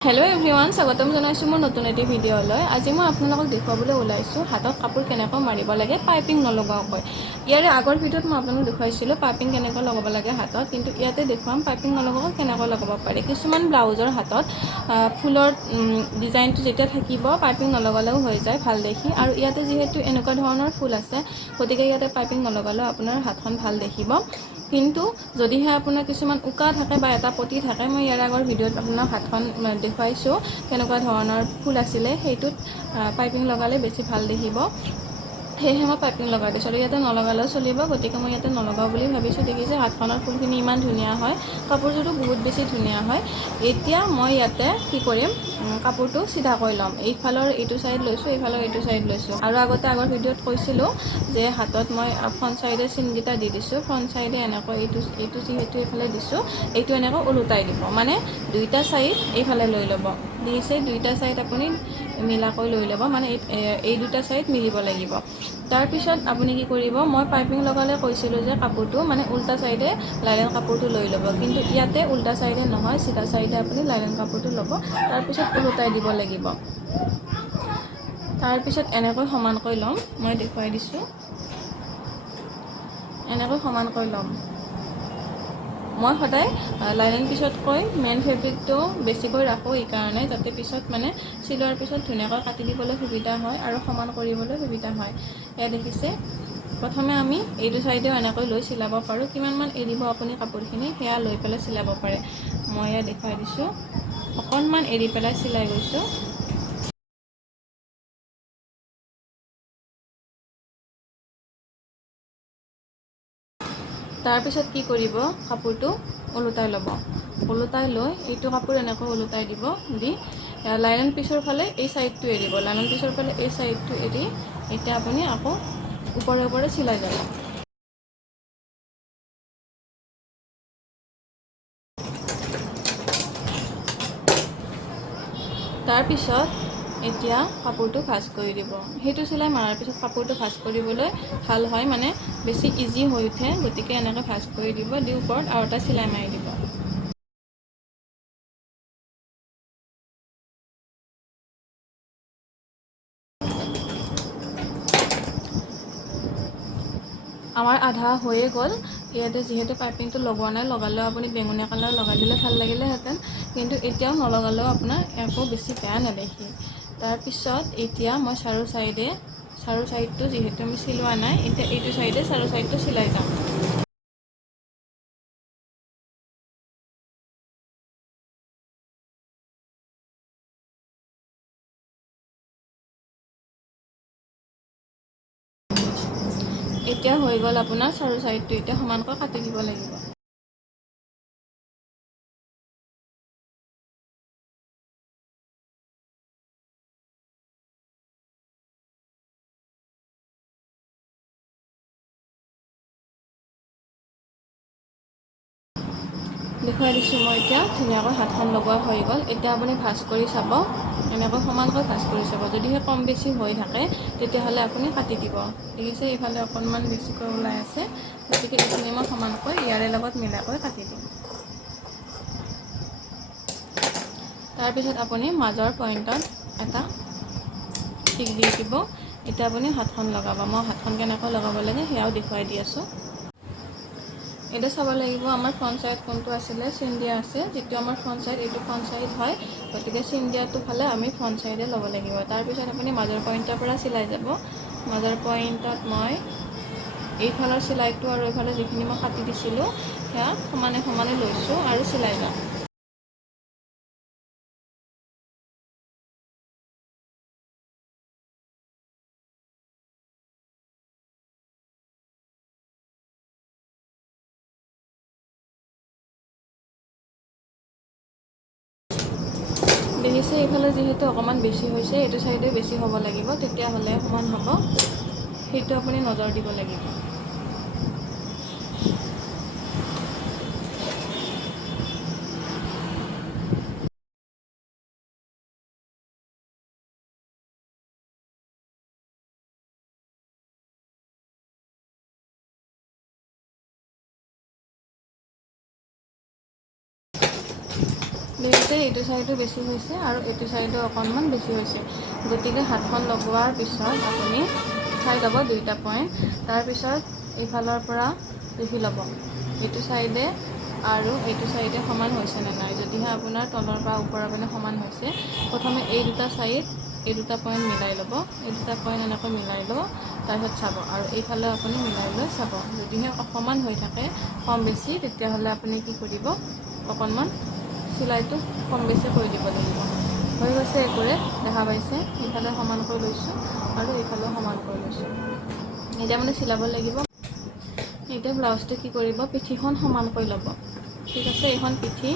Hello everyone স্বাগতম জনাইছোঁ মোৰ নতুন এটি ভিডিঅ'লৈ। আজি মই আপোনালোকক দেখুৱাবলৈ ওলাইছোঁ হাতত কাপোৰ কেনেকৈ মাৰিব লাগে পাইপিং নলগোৱাকৈ ইয়াৰে আগৰ ভিডিঅ'ত মই আপোনালোকক দেখুৱাইছিলোঁ পাইপিং কেনেকৈ লগাব লাগে হাতত কিন্তু ইয়াতে দেখুৱাম পাইপিং নলগোৱাকৈ কেনেকৈ লগাব পাৰি। কিছুমান ব্লাউজৰ হাতত ফুলৰ ডিজাইনটো যেতিয়া থাকিব পাইপিং নলগালেও হৈ যায় ভাল দেখি। আৰু ইয়াতে যিহেতু এনেকুৱা ধৰণৰ ফুল আছে গতিকে ইয়াতে পাইপিং নলগালেও আপোনাৰ হাতখন ভাল দেখিব। কিন্তু যদিহে আপোনাৰ কিছুমান উকা থাকে বা এটা পতি থাকে মই ইয়াৰ আগৰ ভিডিঅ'ত আপোনাক হাতখন দেখুৱাইছোঁ কেনেকুৱা ধৰণৰ ফুল আছিলে সেইটোত পাইপিং লগালে বেছি ভাল দেখিব। সেয়েহে মই পাইপিং লগাই দিছোঁ। আৰু ইয়াতে নলগালেও চলিব গতিকে মই ইয়াতে নলগাওঁ বুলি ভাবিছোঁ। দেখিছে হাতখনৰ ফুলখিনি ইমান ধুনীয়া হয় কাপোৰযোৰো বহুত বেছি ধুনীয়া হয়। এতিয়া মই ইয়াতে কি কৰিম কাপোৰটো চিধা কৰি ল'ম। এইফালৰ এইটো ছাইড লৈছোঁ এইফালৰ এইটো ছাইড লৈছোঁ। আৰু আগতে আগৰ ভিডিঅ'ত কৈছিলোঁ যে হাতত মই ফ্ৰণ্ট ছাইডে চিনকেইটা দি দিছোঁ। ফ্ৰণ্ট ছাইডে এনেকৈ এইটো এইটো যিহেতু এইফালে দিছোঁ এইটো এনেকৈ ওলোটাই দিব। মানে দুইটা ছাইড এইফালে লৈ ল'ব। দিছে দুইটা ছাইড আপুনি মিলাকৈ লৈ ল'ব। মানে এই দুটা ছাইড মিলিব লাগিব। তাৰপিছত আপুনি কি কৰিব মই পাইপিং লগালে কৈছিলোঁ যে কাপোৰটো মানে উল্টা ছাইডে লাইলন কাপোৰটো লৈ ল'ব। কিন্তু ইয়াতে উল্টা ছাইডে নহয় চিধা ছাইডে আপুনি লাইলন কাপোৰটো ল'ব। তাৰপিছত ওলোটাই দিব লাগিব। তাৰপিছত এনেকৈ সমানকৈ ল'ম। মই দেখুৱাই দিছোঁ। এনেকৈ সমানকৈ ল'ম। মই সদায় লাইনিং পিছতকৈ মেইন ফেব্ৰিকটো বেছিকৈ ৰাখোঁ এইকাৰণে যাতে পিছত মানে চিলোৱাৰ পিছত ধুনীয়াকৈ কাটি দিবলৈ সুবিধা হয় আৰু সমান কৰিবলৈ সুবিধা হয়। এয়া দেখিছে। প্ৰথমে আমি এইটো ছাইডেও এনেকৈ লৈ চিলাব পাৰোঁ। কিমানমান এৰিব আপুনি কাপোৰখিনি সেয়া লৈ পেলাই চিলাব পাৰে। মই এয়া দেখুৱাই দিছোঁ। অকণমান এৰি পেলাই চিলাই গৈছোঁ তাৰপিছত কি কৰিব? কাপোৰটো ওলোটাই ল'ব। ওলোটাই লৈ এইটো কাপোৰ এনেকৈ ওলোটাই দিব দি লাইলন পিচৰ ফালে এই ছাইডটো এৰিব লাইলন পিচৰ ফালে এই ছাইডটো এৰি এতিয়া আপুনি আকৌ ওপৰে ওপৰে চিলাই যাব। তাৰপিছত এতিয়া কাপোৰটো ভাজ কৰি দিব। সেইটো চিলাই মৰাৰ পিছত কাপোৰটো ভাজ কৰিবলৈ ভাল হয় মানে বেছি ইজি হৈ উঠে গতিকে এনেকৈ ভাজ কৰি দিব দি ওপৰত আৰু এটা চিলাই মাৰি দিব। আমাৰ আধা হৈয়ে গ'ল। ইয়াতে যিহেতু পাইপিংটো লগোৱা নাই লগালেও আপুনি বেঙুনীয়া কালাৰ লগাই দিলে ভাল লাগিলেহেঁতেন। কিন্তু এতিয়াও নলগালেও আপোনাৰ একো বেছি বেয়া নেদেখি। তাৰপিছত এতিয়া মই চাৰু ছাইডে চাৰু ছাইডটো যিহেতু আমি চিলোৱা নাই এতিয়া এইটো ছাইডে চাৰু ছাইডটো চিলাই যাম। এতিয়া হৈ গ'ল আপোনাৰ চাৰু ছাইডটো এতিয়া সমানকৈ কাটি দিব লাগিব। দেখুৱাই দিছোঁ মই এতিয়া। ধুনীয়াকৈ হাতখন লগোৱা হৈ গ'ল। এতিয়া আপুনি ভাজ কৰি চাব। এনেকৈ সমানকৈ ভাজ কৰি চাব। যদিহে কম বেছি হৈ থাকে তেতিয়াহ'লে আপুনি কাটি দিব। দেখিছে এইফালে অকণমান বেছিকৈ ওলাই আছে। গতিকে এইখিনি মই সমানকৈ ইয়াৰে লগত মিলাকৈ কাটি দিম। তাৰপিছত আপুনি মাজৰ পইণ্টত এটা টিক দি দিব। এতিয়া আপুনি হাতখন লগাব। মই হাতখন কেনেকৈ লগাব লাগে সেয়াও দেখুৱাই দি আছোঁ। এতিয়া চাব লাগিব আমাৰ ফ্ৰণ্ট কোনটো আছিলে চিন আছে। যিটো আমাৰ ফ্ৰণ্ট ছাইড এইটো ফ্ৰণ্ট চাইড হয়। গতিকে চিন ফালে আমি ফ্ৰণ্ট ছাইডে ল'ব লাগিব। তাৰপিছত আপুনি মাজৰ পইণ্টৰ পৰা চিলাই যাব। মাজৰ পইণ্টত মই এইফালৰ চিলাইটো আৰু এইফালে যিখিনি মই কাটি দিছিলোঁ, সেয়া সমানে সমানে লৈছোঁ আৰু চিলাই যাম। দেখিছে এইফালে যিহেতু অকণমান বেছি হৈছে এইটো ছাইডে বেছি হ'ব লাগিব তেতিয়াহ'লে সমান হ'ব। সেইটো আপুনি নজৰ দিব লাগিব। দেখিছে এইটো ছাইডো বেছি হৈছে আৰু এইটো ছাইডো অকণমান বেছি হৈছে। গতিকে হাতখন লগোৱাৰ পিছত আপুনি চাই ল'ব দুইটা পইণ্ট তাৰপিছত এইফালৰ পৰা জুখি ল'ব এইটো ছাইডে আৰু এইটো ছাইডে সমান হৈছেনে নাই। যদিহে আপোনাৰ তলৰ পৰা ওপৰৰ পিনে সমান হৈছে প্ৰথমে এই দুটা ছাইড এই দুটা পইণ্ট মিলাই ল'ব। এই দুটা পইণ্ট এনেকৈ মিলাই ল'ব তাৰপিছত চাব আৰু এইফালে আপুনি মিলাই লৈ চাব। যদিহে সমান হৈ থাকে কম বেছি তেতিয়াহ'লে আপুনি কি কৰিব? অকণমান চিলাইটো কম বেছি কৰি দিব লাগিব। হৈ গৈছে একোৰে, দেখা পাইছে। ইফালে সমান কৰি লৈছোঁ আৰু এইফালেও সমান কৰি লৈছোঁ। এতিয়া মানে চিলাব লাগিব। এতিয়া ব্লাউজটো কি কৰিব? পিঠিখন সমানকৈ ল'ব। ঠিক আছে, এইখন পিঠি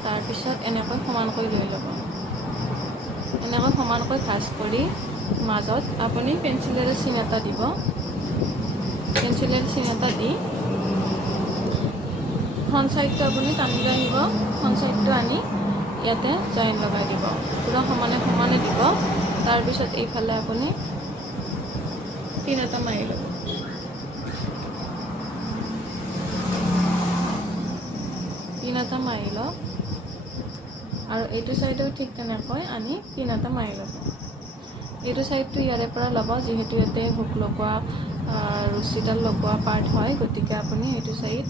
তাৰপিছত এনেকৈ সমানকৈ লৈ ল'ব। এনেকৈ সমানকৈ ভাজ কৰি মাজত আপুনি পেঞ্চিলেৰে চিন এটা দিব। পেঞ্চিলেৰে চিন এটা দি ফ্ৰণ্ট ছাইডটো আপুনি টানি আহিব ফ্ৰণ্ট ছাইডটো আনি ইয়াতে জইন লগাই দিব। পূৰা সমানে সমানে দিব। তাৰপিছত এইফালে আপুনি পিন এটা মাৰি ল'ব। পিন এটা মাৰি লওক। আৰু এইটো ছাইডেও ঠিক তেনেকৈ আনি পিন এটা মাৰি ল'ব। এইটো ছাইডটো ইয়াৰে পৰা ল'ব, যিহেতু ইয়াতে হুক লগোৱা ৰছীডাল লগোৱা পাৰ্ট হয়। গতিকে আপুনি এইটো ছাইড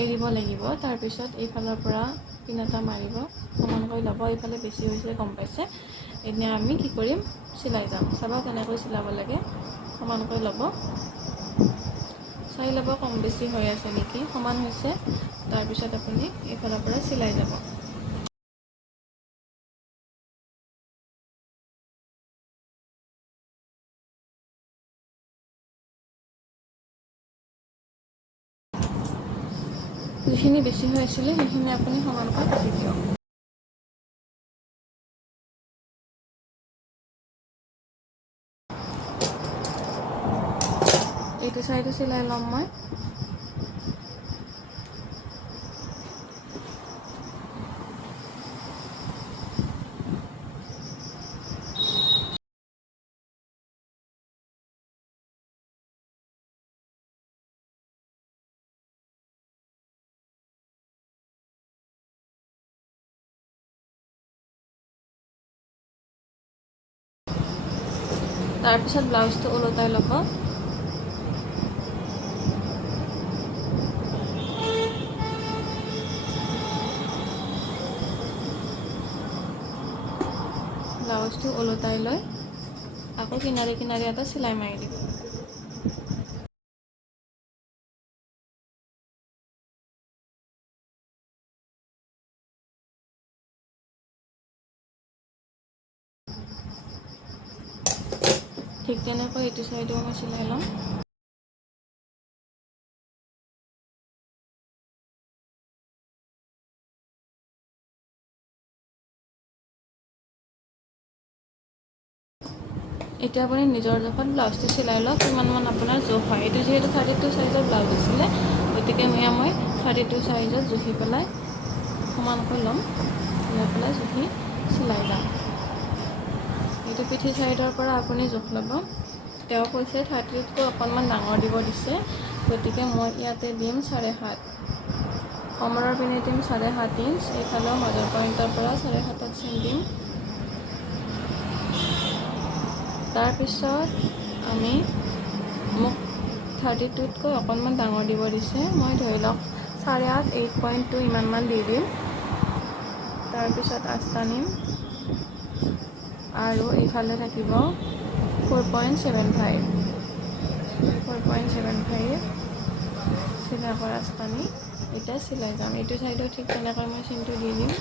এৰিব লাগিব। তাৰপিছত এইফালৰ পৰা পিন এটা মাৰিব। সমানকৈ ল'ব এইফালে বেছি হৈছে গম পাইছে? এতিয়া আমি কি কৰিম? চিলাই যাম। চাব কেনেকৈ চিলাব লাগে। সমানকৈ ল'ব। চাই ল'ব কম বেছি হৈ আছে নেকি? সমান হৈছে। তাৰপিছত আপুনি এইফালৰ পৰা চিলাই যাব। যিখিনি বেছি হৈ আছিলে সেইখিনি আপুনি সমানকৈ কাটি দিয়ক। এইটো চাইডো চিলাই ল'ম মই। তাৰপিছত ব্লাউজটো ওলোটাই ল'ব। ব্লাউজটো ওলোটাই লৈ আকৌ কিনাৰে কিনাৰে এটা চিলাই মাৰি দিব। ঠিক তেনেকৈ এইটো চাইডেও মই চিলাই ল'ম। এতিয়া আপুনি নিজৰ জোখত ব্লাউজটো চিলাই লওক কিমানমান আপোনাৰ জোখ হয়। এইটো যিহেতু থাৰ্টি টু চাইজৰ ব্লাউজ আছিলে গতিকে এয়া মই থাৰ্টি টু চাইজত জুখি পেলাই সমানকৈ ল'ম। লৈ পেলাই জুখি চিলাই যাম। এইটো পিঠি চাইডৰ পৰা আপুনি জোখ ল'ব তেওঁ কৈছে থাৰ্টিতকৈ অকণমান ডাঙৰ দিব দিছে গতিকে মই ইয়াতে দিম চাৰে সাত। কমৰৰ পিনে দিম চাৰে সাত ইঞ্চ এইফালেও মাজৰ পইণ্টৰ পৰা চাৰে সাতত চিন দিম। তাৰপিছত আমি মোক থাৰ্টি টুতকৈ অকণমান ডাঙৰ দিব দিছে মই ধৰি লওক চাৰে আঠ এইট পইণ্ট টু ইমানমান দি দিম। তাৰপিছত আঠটা নিম। আৰু এইফালে থাকিব। Four point seven five four point seven five চিলাই কৰা নি এতিয়া চিলাই যাম। এইটো ছাইডো ঠিক তেনেকৈ মই চিনটো দি দিম।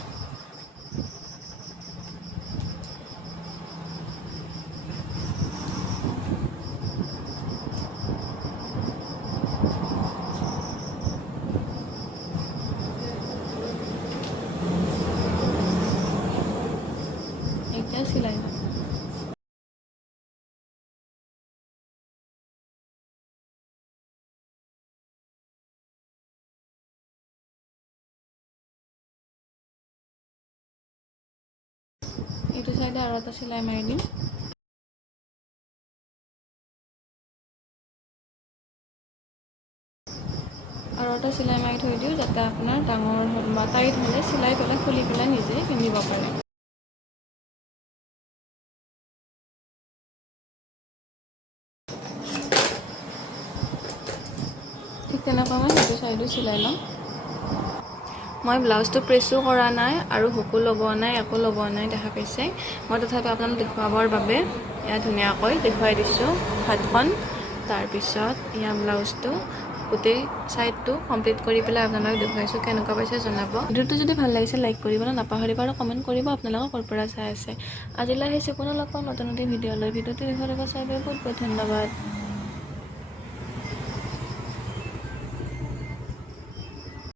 চাইডে আৰু এটা চিলাই মাৰি দিম। আৰু ওপৰতে চিলাই মাৰি থৈ দিওঁ যাতে আপোনাৰ ডাঙৰ হ'ল বা টাইট হ'লে চিলাই পেলাই খুলি পেলাই নিজে পিন্ধিব পাৰে। ঠিক তেনেকৈ মই সেইটো চাইডো চিলাই ল'ম। মই ব্লাউজটো প্ৰেছো কৰা নাই আৰু হুকো লগোৱা নাই একো লগোৱা নাই দেখা পাইছে। মই তথাপি আপোনালোক দেখুৱাবৰ বাবে এয়া ধুনীয়াকৈ দেখুৱাই দিছোঁ হাতখন। তাৰপিছত এয়া ব্লাউজটো গোটেই ছাইডটো কমপ্লিট কৰি পেলাই আপোনালোকক দেখুৱাইছোঁ কেনেকুৱা পাইছে জনাব। ভিডিঅ'টো যদি ভাল লাগিছে লাইক কৰিবলৈ নাপাহৰিব আৰু কমেণ্ট কৰিব আপোনালোকে ক'ৰ পৰা চাই আছে। আজিলৈ আহিছোঁ কোনো লগ পাম নতুন নতুন ভিডিঅ' লৈ ভিডিঅ'টো দেখুৱাই চাই বহুত বহুত ধন্যবাদ।